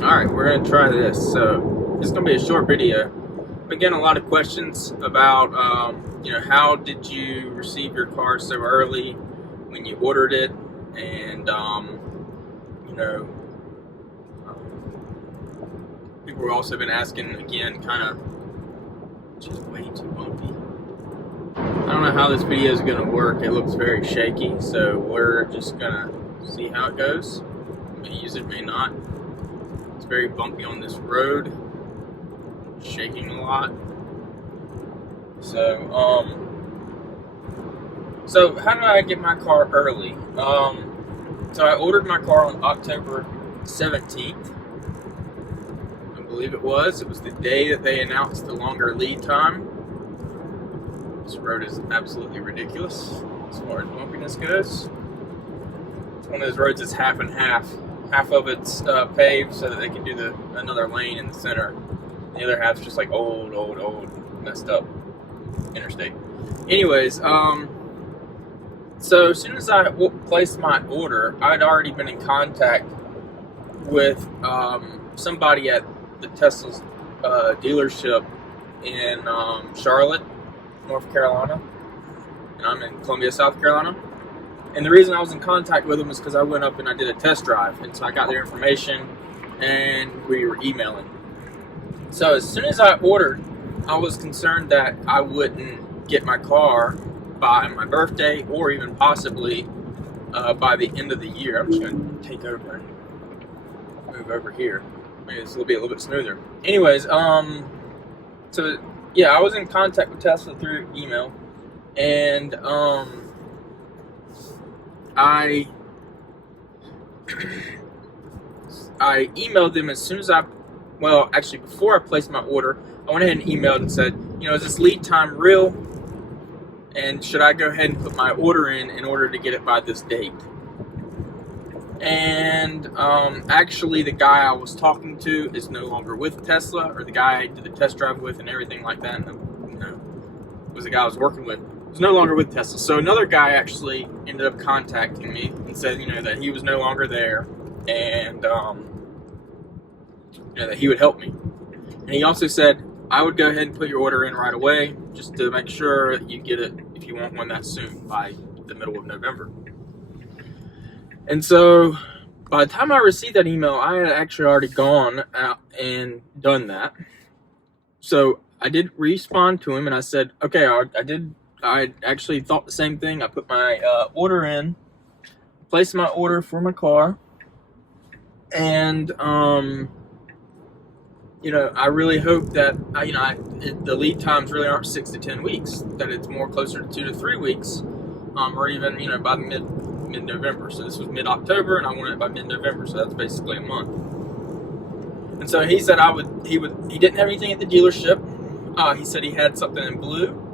Alright, we're going to try this. So, it's going to be a short video. I'm getting a lot of questions about, how did you receive your car so early when you ordered it? And, people have also been asking, again, just way too bumpy. I don't know how this video is going to work. It looks very shaky, so we're just going to see how it goes. May use it, may not. It's very bumpy on this road, shaking a lot. So how did I get my car early? So I ordered my car on October 17th. I believe it was. It was the day that they announced the longer lead time. This road is absolutely ridiculous as far as bumpiness goes. It's one of those roads that's half and half. Half of it's paved so that they can do another lane in the center. The other half's just like old, messed up interstate. Anyways, so as soon as I placed my order, I'd already been in contact with somebody at the Tesla's dealership in Charlotte, North Carolina, and I'm in Columbia, South Carolina. And the reason I was in contact with them is because I went up and I did a test drive, and so I got their information, and we were emailing. So as soon as I ordered, I was concerned that I wouldn't get my car by my birthday, or even possibly by the end of the year. I'm just going to take over and move over here. Maybe this will be a little bit smoother. Anyways, so yeah, I was in contact with Tesla through email, and I emailed them as soon as before I placed my order, I went ahead and emailed and said, is this lead time real? And should I go ahead and put my order in order to get it by this date? And actually, the guy I was talking to is no longer with Tesla, or the guy I did the test drive with and everything like that, was the guy I was working with. Was no longer with Tesla. So another guy actually ended up contacting me and said, that he was no longer there, and that he would help me. And he also said I would go ahead and put your order in right away, just to make sure that you get it if you want one that soon, by the middle of November. And so by the time I received that email, I had actually already gone out and done that. So I did respond to him, and I said, okay, I actually thought the same thing. I put my order in, placed my order for my car, and I really hope that the lead times really aren't 6 to 10 weeks. That it's more closer to 2 to 3 weeks, or even by the mid-November. So this was mid-October, and I wanted it by mid-November. So that's basically a month. And so he said he didn't have anything at the dealership. He said he had something in blue.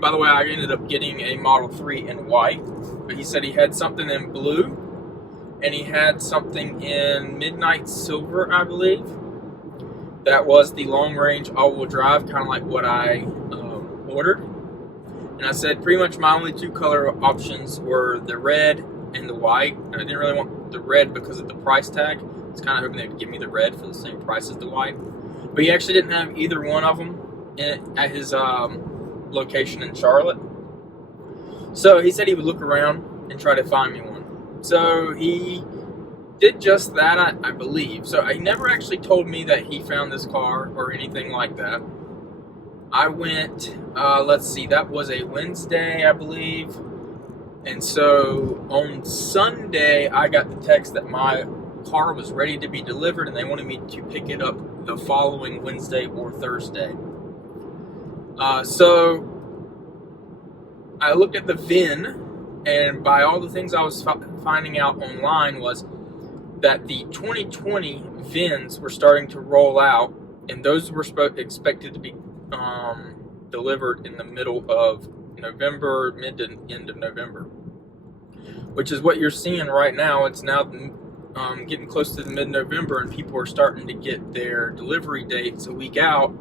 By the way, I ended up getting a Model 3 in white, but he said he had something in blue, and he had something in midnight silver, I believe. That was the long-range all-wheel drive, kind of like what I ordered. And I said pretty much my only two color options were the red and the white. And I didn't really want the red because of the price tag. I was kind of hoping they would give me the red for the same price as the white. But he actually didn't have either one of them at his location in Charlotte. So he said he would look around and try to find me one. So he did just that, I believe. So he never actually told me that he found this car or anything like that. I went, that was a Wednesday, I believe. And so on Sunday, I got the text that my car was ready to be delivered, and they wanted me to pick it up the following Wednesday or Thursday. So I looked at the VIN, and by all the things I was finding out online was that the 2020 VINs were starting to roll out, and those were expected to be delivered in the middle of November, mid to end of November, which is what you're seeing right now. It's now getting close to the mid-November, and people are starting to get their delivery dates a week out,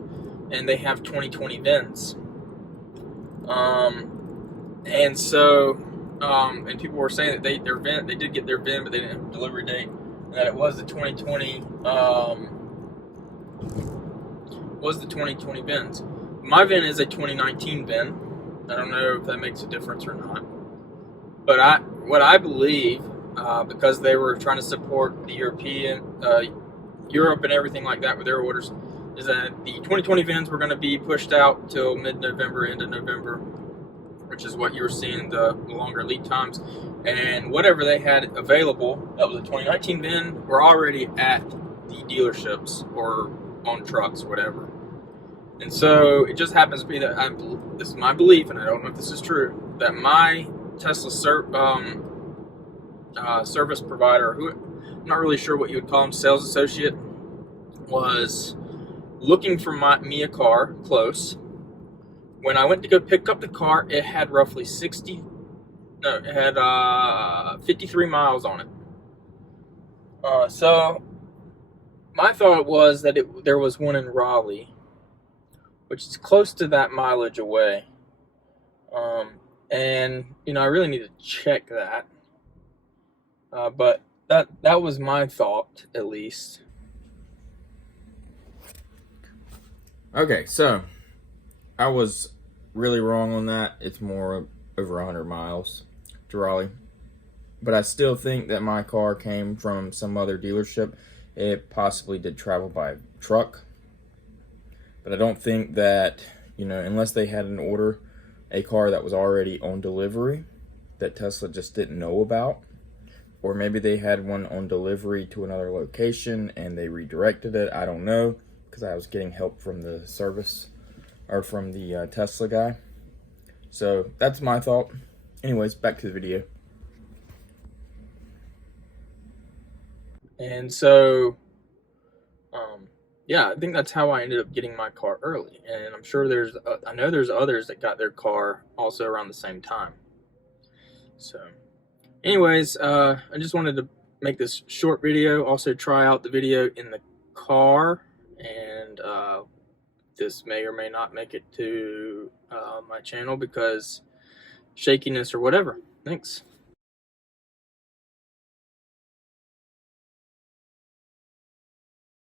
and they have 2020 VINs. And so and people were saying that they did get their VIN, but they didn't have a delivery date, and that it was the 2020 VINs. My VIN is a 2019 VIN. I don't know if that makes a difference or not, but what I believe, because they were trying to support the Europe and everything like that with their orders, is that the 2020 VINs were going to be pushed out till mid-November, end of November, which is what you were seeing, the longer lead times. And whatever they had available that was a 2019 VIN were already at the dealerships or on trucks, whatever. And so it just happens to be that this is my belief, and I don't know if this is true, that my Tesla service provider, who I'm not really sure what you would call him, sales associate, was looking for me a car close. When I went to go pick up the car, it had roughly 53 miles on it. So my thought was that there was one in Raleigh, which is close to that mileage away. And I really need to check that. But that was my thought, at least. Okay, so I was really wrong on that. It's more over 100 miles to Raleigh. But I still think that my car came from some other dealership. It possibly did travel by truck. But I don't think that, unless they had an order, a car that was already on delivery that Tesla just didn't know about. Or maybe they had one on delivery to another location and they redirected it. I don't know, because I was getting help from the service, or from the Tesla guy. So that's my thought. Anyways, back to the video. And so, yeah, I think that's how I ended up getting my car early. And I'm sure I know there's others that got their car also around the same time. So, anyways, I just wanted to make this short video, also try out the video in the car, and this may or may not make it to my channel because shakiness or whatever. Thanks.